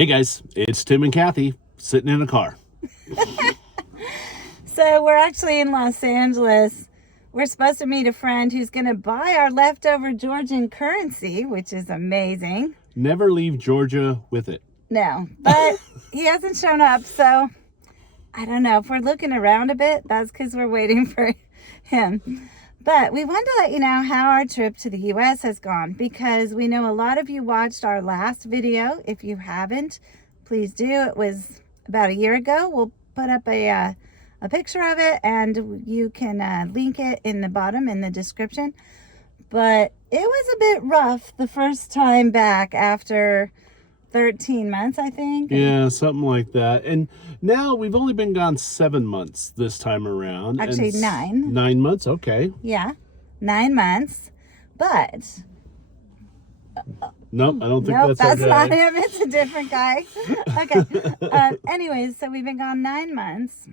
Hey guys, it's Tim and Kathy sitting in a car. So we're actually in Los Angeles. We're supposed to meet a friend who's going to buy our leftover Georgian currency, which is amazing. Never leave Georgia with it. No, but he hasn't shown up, so I don't know. If we're looking around a bit, that's because we're waiting for him. But we wanted to let you know how our trip to the U.S. has gone, because we know a lot of you watched our last video. If you haven't, please do. It was about a year ago. We'll put up a picture of it, and you can link it in the bottom in the description. But it was a bit rough the first time back after 13 months, I think. Yeah, something like that. And now we've only been gone 7 months this time around. Actually, and 9. 9 months, okay. Yeah, 9 months. But Nope, I don't think nope, that's our not guy. him. It's a different guy. Okay. Anyways, so we've been gone 9 months,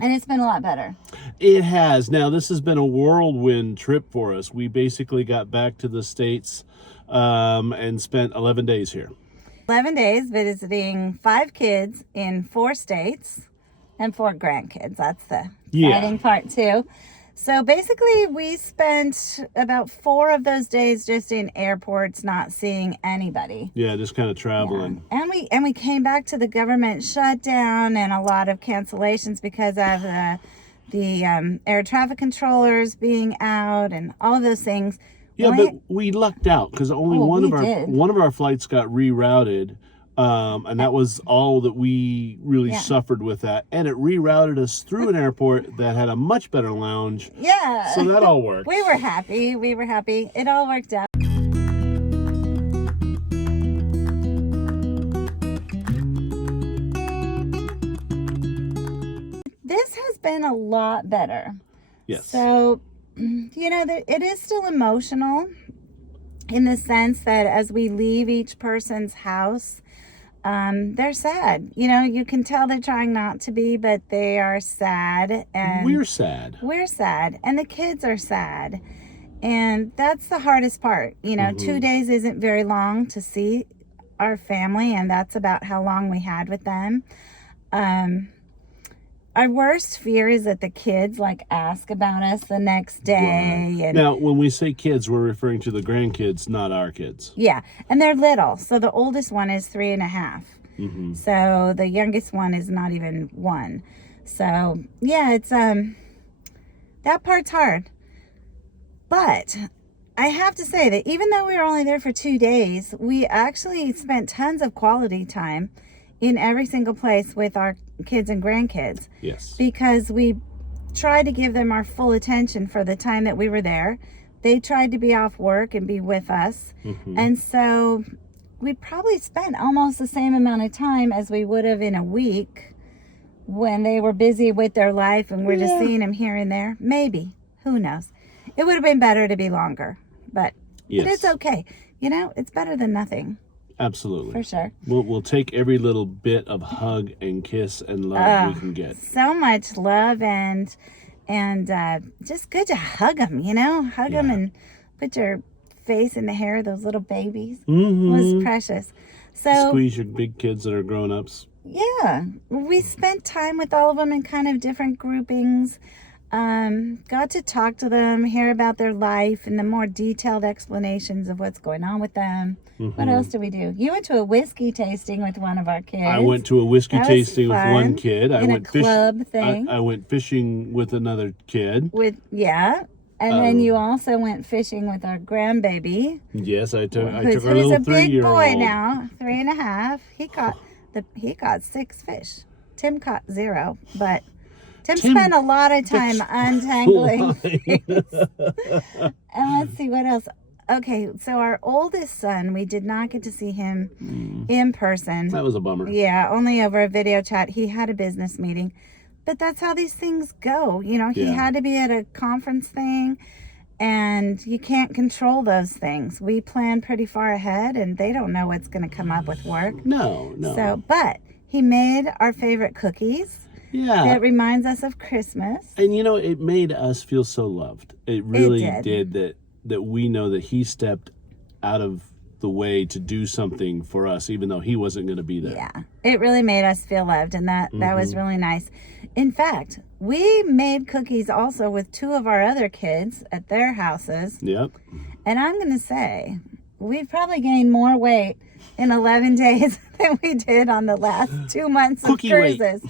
and it's been a lot better. It has. Now, this has been a whirlwind trip for us. We basically got back to the States and spent 11 days here. 11 days visiting 5 kids in 4 states and 4 grandkids. That's the exciting part too. So basically we spent about 4 of those days just in airports, not seeing anybody. Yeah, just kind of traveling. Yeah. And we came back to the government shutdown and a lot of cancellations because of the air traffic controllers being out and all of those things. Yeah, but we lucked out because only one of our flights got rerouted, and that was all that we really suffered with that. And it rerouted us through an airport that had a much better lounge. Yeah. So that all worked. We were happy. It all worked out. This has been a lot better. Yes. So, you know, it is still emotional in the sense that as we leave each person's house, they're sad. You know, you can tell they're trying not to be, but they are sad. And we're sad. We're sad. And the kids are sad. And that's the hardest part. You know, 2 days isn't very long to see our family, and that's about how long we had with them. Our worst fear is that the kids ask about us the next day. Right. And now, when we say kids, we're referring to the grandkids, not our kids. Yeah, and they're little. So the oldest one is 3.5. So the youngest one is not even 1. So yeah, it's that part's hard. But I have to say that even though we were only there for 2 days, we actually spent tons of quality time in every single place with our kids and grandkids. Yes. Because we tried to give them our full attention for the time that we were there. They tried to be off work and be with us. And so we probably spent almost the same amount of time as we would have in a week when they were busy with their life and we're just seeing them here and there. Maybe. Who knows? It would have been better to be longer. But it's okay. You know, it's better than nothing. Absolutely. For sure. We'll take every little bit of hug and kiss and love we can get. So much love and just good to hug them, you know? Hug them and put your face in the hair of those little babies. It was precious. So squeeze your big kids that are grown-ups. Yeah. We spent time with all of them in kind of different groupings. Got to talk to them, hear about their life and the more detailed explanations of what's going on with them. What else did we do? You went to a whiskey tasting with one of our kids. I went to a whiskey tasting with one kid. I went club thing. I went fishing with another kid. And then you also went fishing with our grandbaby. Yes, I took our who's little a big 3-year-old. boy now, 3.5. He caught 6 fish. Tim caught 0, but Tim spent a lot of time untangling things. And let's see what else. Okay, so our oldest son, we did not get to see him in person. That was a bummer. Yeah, only over a video chat. He had a business meeting. But that's how these things go. You know, he had to be at a conference thing, and you can't control those things. We plan pretty far ahead, and they don't know what's going to come up with work. No. So, but he made our favorite cookies. Yeah. It reminds us of Christmas. And, you know, it made us feel so loved. It really did that we know that he stepped out of the way to do something for us, even though he wasn't going to be there. Yeah, it really made us feel loved, and that was really nice. In fact, we made cookies also with 2 of our other kids at their houses. Yep. And I'm going to say, we've probably gained more weight in 11 days than we did on the last 2 months of cruises.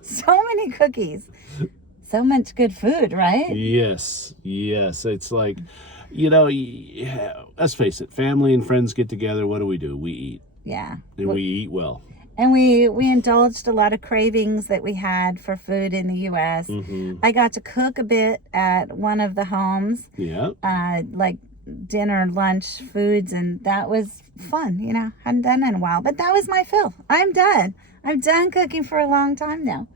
So many cookies. So much good food, right? Yes. It's like, let's face it, family and friends get together. What do? We eat. Yeah. And we eat well. And we indulged a lot of cravings that we had for food in the U.S. I got to cook a bit at one of the homes. Yeah. Like dinner, lunch foods, and that was fun. Hadn't done it in a while. But that was my fill. I'm done. I'm done cooking for a long time now.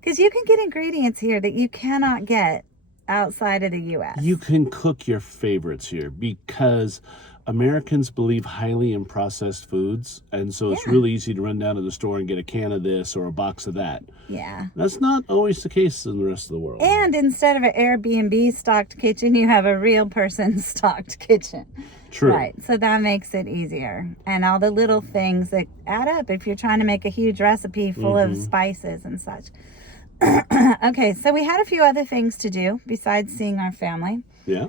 Because you can get ingredients here that you cannot get outside of the U.S. You can cook your favorites here because Americans believe highly in processed foods, and so it's really easy to run down to the store and get a can of this or a box of that. Yeah. That's not always the case in the rest of the world. And instead of an Airbnb stocked kitchen, you have a real person stocked kitchen. True. Right. So that makes it easier. And all the little things that add up if you're trying to make a huge recipe full of spices and such. Okay, so we had a few other things to do besides seeing our family. Yeah.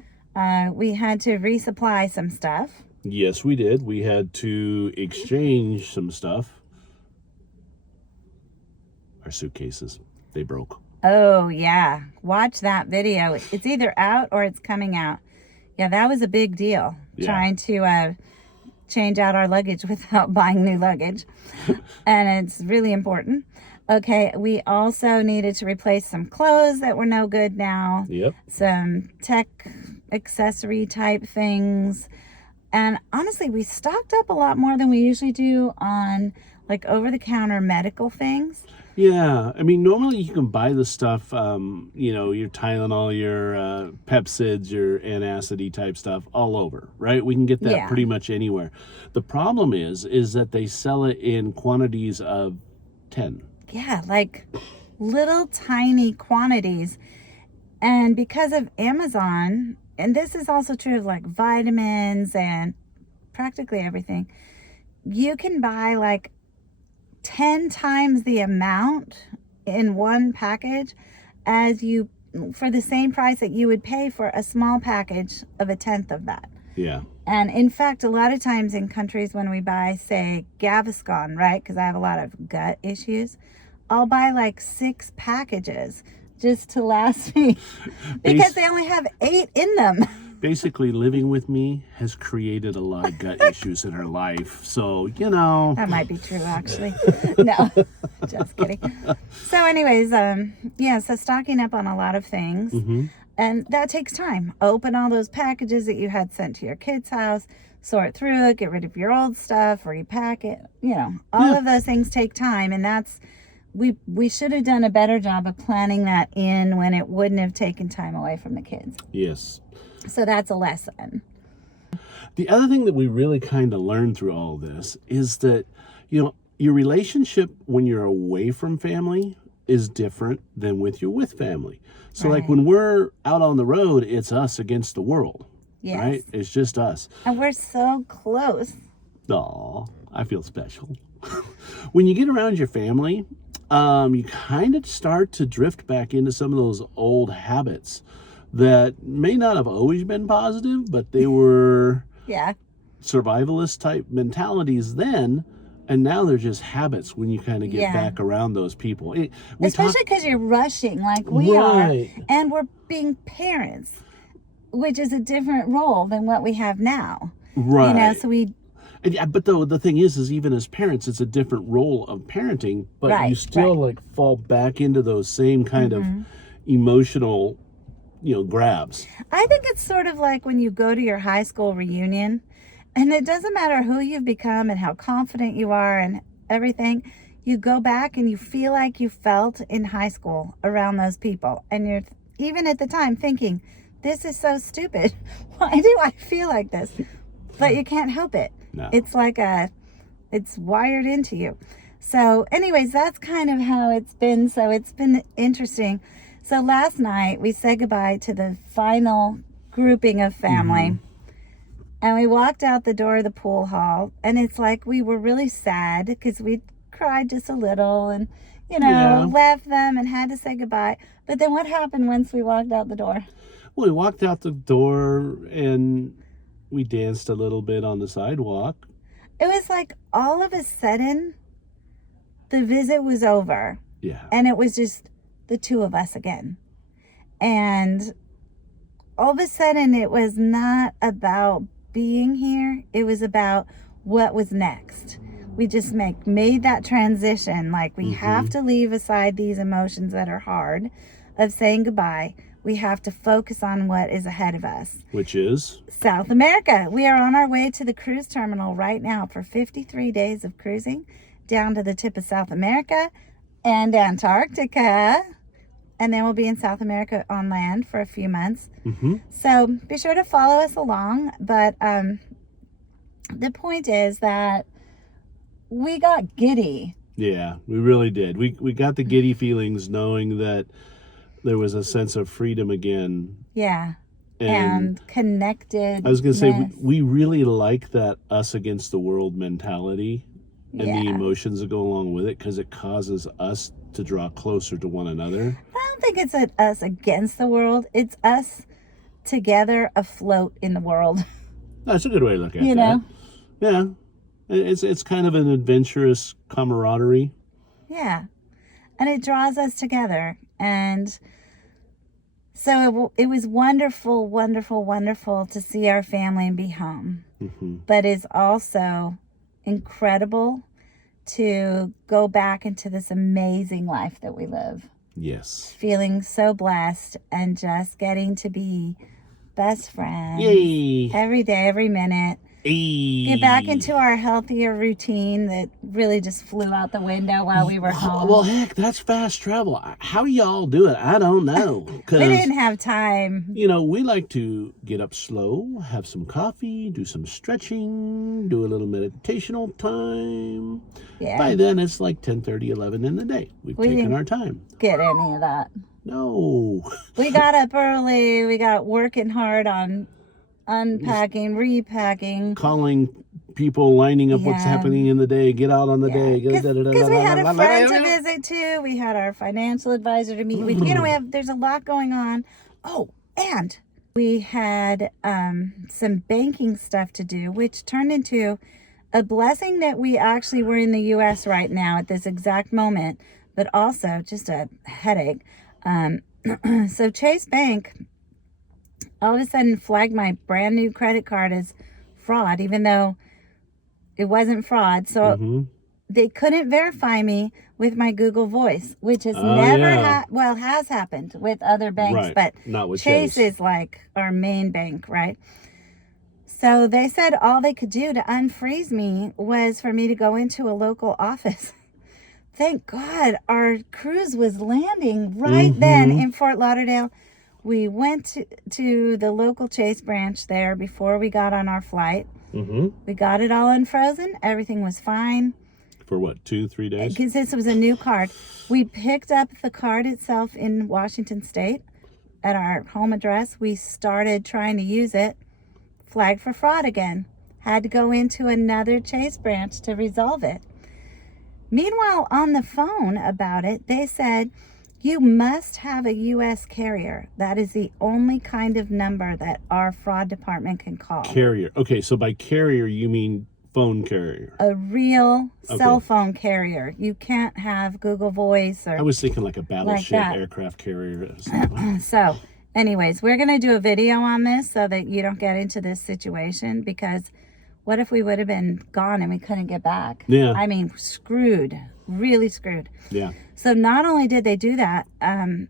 We had to resupply some stuff. Yes, we did. We had to exchange some stuff. Our suitcases, they broke. Oh, yeah. Watch that video. It's either out or it's coming out. Yeah, that was a big deal. Yeah. Trying to change out our luggage without buying new luggage. And it's really important. Okay, we also needed to replace some clothes that were no good now. Yep. Some tech accessory type things. And honestly, we stocked up a lot more than we usually do on like over-the-counter medical things. Yeah, I mean, normally you can buy the stuff, your Tylenol, your Pepsids, your antacid type stuff all over, right? We can get that pretty much anywhere. The problem is that they sell it in quantities of 10. Yeah, like little tiny quantities. And because of Amazon, and this is also true of like vitamins and practically everything, you can buy like 10 times the amount in one package as you, for the same price that you would pay for a small package of a 10th of that. Yeah. And in fact, a lot of times in countries when we buy, say, Gaviscon, right? Because I have a lot of gut issues. I'll buy like 6 packages just to last me because they only have 8 in them. Basically, living with me has created a lot of gut issues in her life. So, That might be true, actually. No, just kidding. So anyways, so stocking up on a lot of things. And that takes time. Open all those packages that you had sent to your kid's house, sort through it, get rid of your old stuff, repack it. All of those things take time. And that's, we should have done a better job of planning that in when it wouldn't have taken time away from the kids. Yes. So that's a lesson. The other thing that we really kind of learned through all of this is that, your relationship when you're away from family is different than with family. So like when we're out on the road, it's us against the world. Yes. Right? It's just us. And we're so close. Aw, I feel special. When you get around your family, you kind of start to drift back into some of those old habits that may not have always been positive, but they were survivalist type mentalities then, and now they're just habits when you kind of get back around those people. Especially because you're rushing like we are, and we're being parents, which is a different role than what we have now. Right. So we... But the thing is even as parents, it's a different role of parenting, but you still fall back into those same kind of emotional grabs. I think it's sort of like when you go to your high school reunion, and it doesn't matter who you've become and how confident you are and everything, you go back and you feel like you felt in high school around those people, and you're even at the time thinking, this is so stupid, why do I feel like this? But you can't help it. No. It's like it's wired into you. So anyways, that's kind of how it's been. So it's been interesting. So last night we said goodbye to the final grouping of family. And we walked out the door of the pool hall, and it's like we were really sad because we cried just a little and, left them and had to say goodbye. But then what happened once we walked out the door? Well, we walked out the door and we danced a little bit on the sidewalk. It was like all of a sudden the visit was over. Yeah. And it was just the two of us again. And all of a sudden it was not about being here. It was about what was next. We just made that transition. Like we have to leave aside these emotions that are hard of saying goodbye. We have to focus on what is ahead of us. Which is? South America. We are on our way to the cruise terminal right now for 53 days of cruising down to the tip of South America and Antarctica. And then we'll be in South America on land for a few months. So be sure to follow us along. But the point is that we got giddy. Yeah, we really did. We got the giddy feelings knowing that there was a sense of freedom again. Yeah. And connected. I was going to say, we really like that us against the world mentality and the emotions that go along with it, because it causes us to draw closer to one another. I don't think it's us against the world. It's us together afloat in the world. That's a good way to look at it. You know? Yeah. It's kind of an adventurous camaraderie. Yeah. And it draws us together. And so it was wonderful, wonderful, wonderful to see our family and be home. But it's also incredible to go back into this amazing life that we live. Yes. Feeling so blessed and just getting to be best friends. Yay. Every day, every minute. Hey. Get back into our healthier routine that really just flew out the window while we were home. Well, heck, that's fast travel. How y'all do it? I don't know. We didn't have time. We like to get up slow, have some coffee, do some stretching, do a little meditational time. Yeah. By then, it's like 10:30, 11 in the day. We've taken our time. Get any of that. No. We got up early. We got working hard on unpacking, repacking, calling people, lining up what's happening in the day, get out on the day. Because we had a friend to visit too. We had our financial advisor to meet with. There's a lot going on. Oh, and we had some banking stuff to do, which turned into a blessing that we actually were in the U.S. right now at this exact moment, but also just a headache. So Chase Bank all of a sudden flagged my brand new credit card as fraud, even though it wasn't fraud. So they couldn't verify me with my Google Voice, which has has happened with other banks, but not with Chase is like our main bank, right? So they said all they could do to unfreeze me was for me to go into a local office. Thank God our cruise was landing right then in Fort Lauderdale. We went to the local Chase branch there before we got on our flight. We got it all unfrozen. Everything was fine. For what, 2-3 days? Because this was a new card. We picked up the card itself in Washington State at our home address. We started trying to use it. Flagged for fraud again. Had to go into another Chase branch to resolve it. Meanwhile, on the phone about it, they said, you must have a U.S. carrier. That is the only kind of number that our fraud department can call. Carrier. Okay, so by carrier, you mean phone carrier. A real cell phone carrier. You can't have Google Voice or... I was thinking like a battleship aircraft carrier. So, anyways, we're going to do a video on this so that you don't get into this situation, because what if we would have been gone and we couldn't get back? Yeah. I mean, screwed. Really screwed. Yeah. So not only did they do that and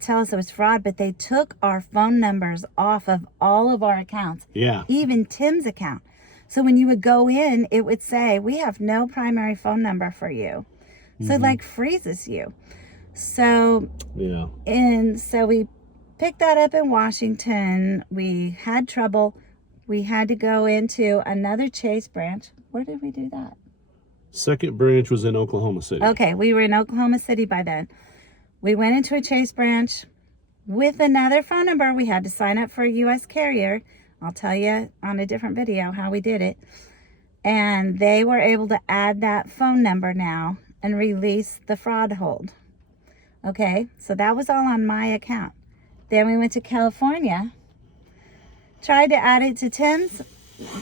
tell us it was fraud, but they took our phone numbers off of all of our accounts. Yeah. Even Tim's account. So when you would go in, it would say, we have no primary phone number for you. So it like freezes you. So, yeah. And so we picked that up in Washington. We had trouble. We had to go into another Chase branch. Where did we do that? Second branch was in Oklahoma City. Okay, we were in Oklahoma City by then. We went into a Chase branch with another phone number. We had to sign up for a U.S. carrier. I'll tell you on a different video how we did it. And they were able to add that phone number now and release the fraud hold. Okay, so that was all on my account. Then we went to California, tried to add it to Tim's,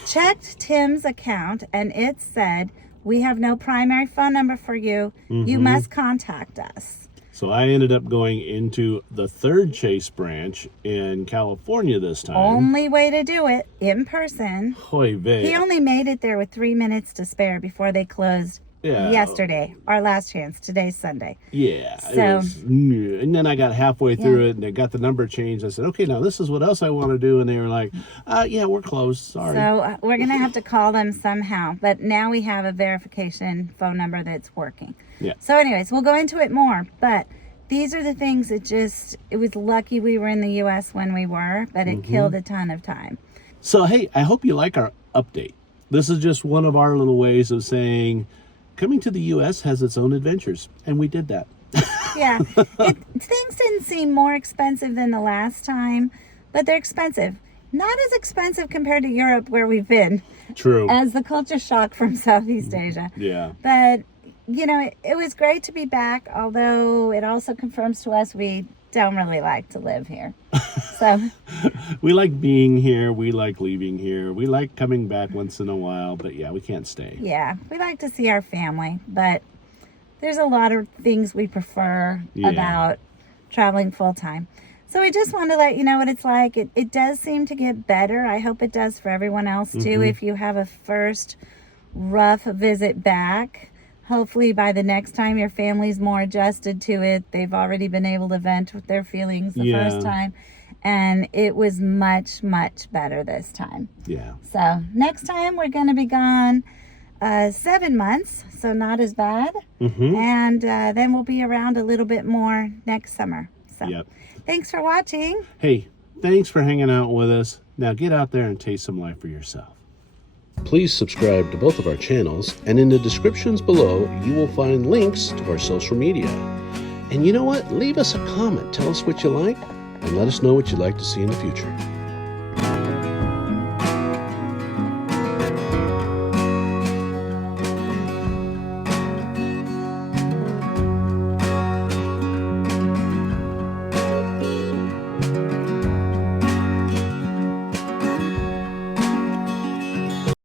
checked Tim's account, and it said, we have no primary phone number for you. You must contact us. So I ended up going into the third Chase branch in California this time. Only way to do it, in person. Hoy vey. He only made it there with 3 minutes to spare before they closed yesterday. Our last chance. Today's Sunday. Yeah. So, and then I got halfway through it and they got the number changed. I said, okay, now this is what else I want to do. And they were like, yeah, we're closed. Sorry. So we're going to have to call them somehow. But now we have a verification phone number that's working. Yeah. So anyways, we'll go into it more. But these are the things that it was lucky we were in the U.S. when we were, but it killed a ton of time. So, hey, I hope you like our update. This is just one of our little ways of saying coming to the U.S. has its own adventures. And we did that. Yeah. Things didn't seem more expensive than the last time, but they're expensive. Not as expensive compared to Europe where we've been. True. As the culture shock from Southeast Asia. Yeah. But, you know, it was great to be back, although it also confirms to us we don't really like to live here. So we like being here. We like leaving here. We like coming back once in a while. But, yeah, we can't stay. Yeah, we like to see our family. But there's a lot of things we prefer about traveling full-time. So we just want to let you know what it's like. It does seem to get better. I hope it does for everyone else, too, if you have a first rough visit back. Hopefully by the next time your family's more adjusted to it. They've already been able to vent with their feelings the first time. And it was much, much better this time. Yeah. So next time we're going to be gone 7 months. So not as bad. And then we'll be around a little bit more next summer. So thanks for watching. Hey, thanks for hanging out with us. Now get out there and taste some life for yourself. Please subscribe to both of our channels, and in the descriptions below, you will find links to our social media. And you know what? Leave us a comment. Tell us what you like, and let us know what you'd like to see in the future.